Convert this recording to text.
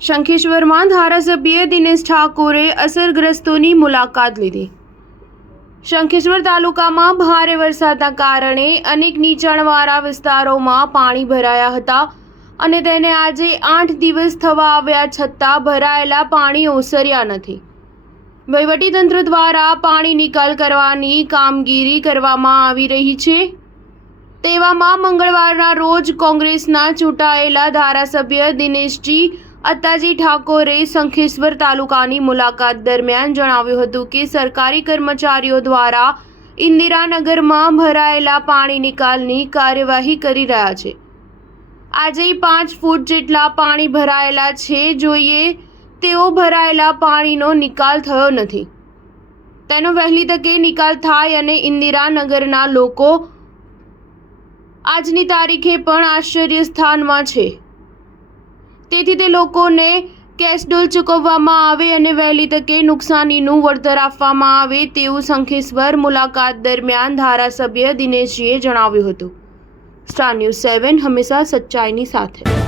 શંખેશ્વરમાં ધારાસભ્ય દિનેશ ઠાકોરે અસરગ્રસ્તોની મુલાકાત લીધી। શંખેશ્વર તાલુકામાં ભારે વરસાદના કારણે અનેક નીચાણવાળા વિસ્તારોમાં પાણી ભરાયા હતા અને તેને આજે 8 દિવસ થવા આવ્યા છતાં ભરાયેલા પાણી ઓસર્યા નથી। વહીવટીતંત્ર દ્વારા પાણી નિકાલ કરવાની કામગીરી કરવામાં આવી રહી છે। તેવામાં મંગળવારના રોજ કોંગ્રેસના ચૂંટાયેલા ધારાસભ્ય દિનેશજી અત્તાજી ઠાકોરે શંખેશ્વર તાલુકાની મુલાકાત દરમિયાન જણાવ્યું હતું કે સરકારી કર્મચારીઓ દ્વારા ઇન્દિરાનગરમાં ભરાયેલા પાણી નિકાલની કાર્યવાહી કરી રહ્યા છે। આજે 5 ફૂટ જેટલા પાણી ભરાયેલા છે। જોઈએ તેઓ ભરાયેલા પાણીનો નિકાલ થયો નથી। તેનો વહેલી તકે નિકાલ થાય અને ઇન્દિરાનગરના લોકો આજની તારીખે પણ આશ્ચર્ય સ્થાનમાં છે। તેથી તે લોકોને કેશડોલ ચૂકવવામાં આવે અને વહેલી તકે નુકસાનીનું વળતર આપવામાં આવે તેવું શંખેશ્વર મુલાકાત દરમિયાન ધારાસભ્ય દિનેશજીએ જણાવ્યું હતું। સ્ટાર ન્યૂઝ 7 હંમેશા સચ્ચાઈની સાથે।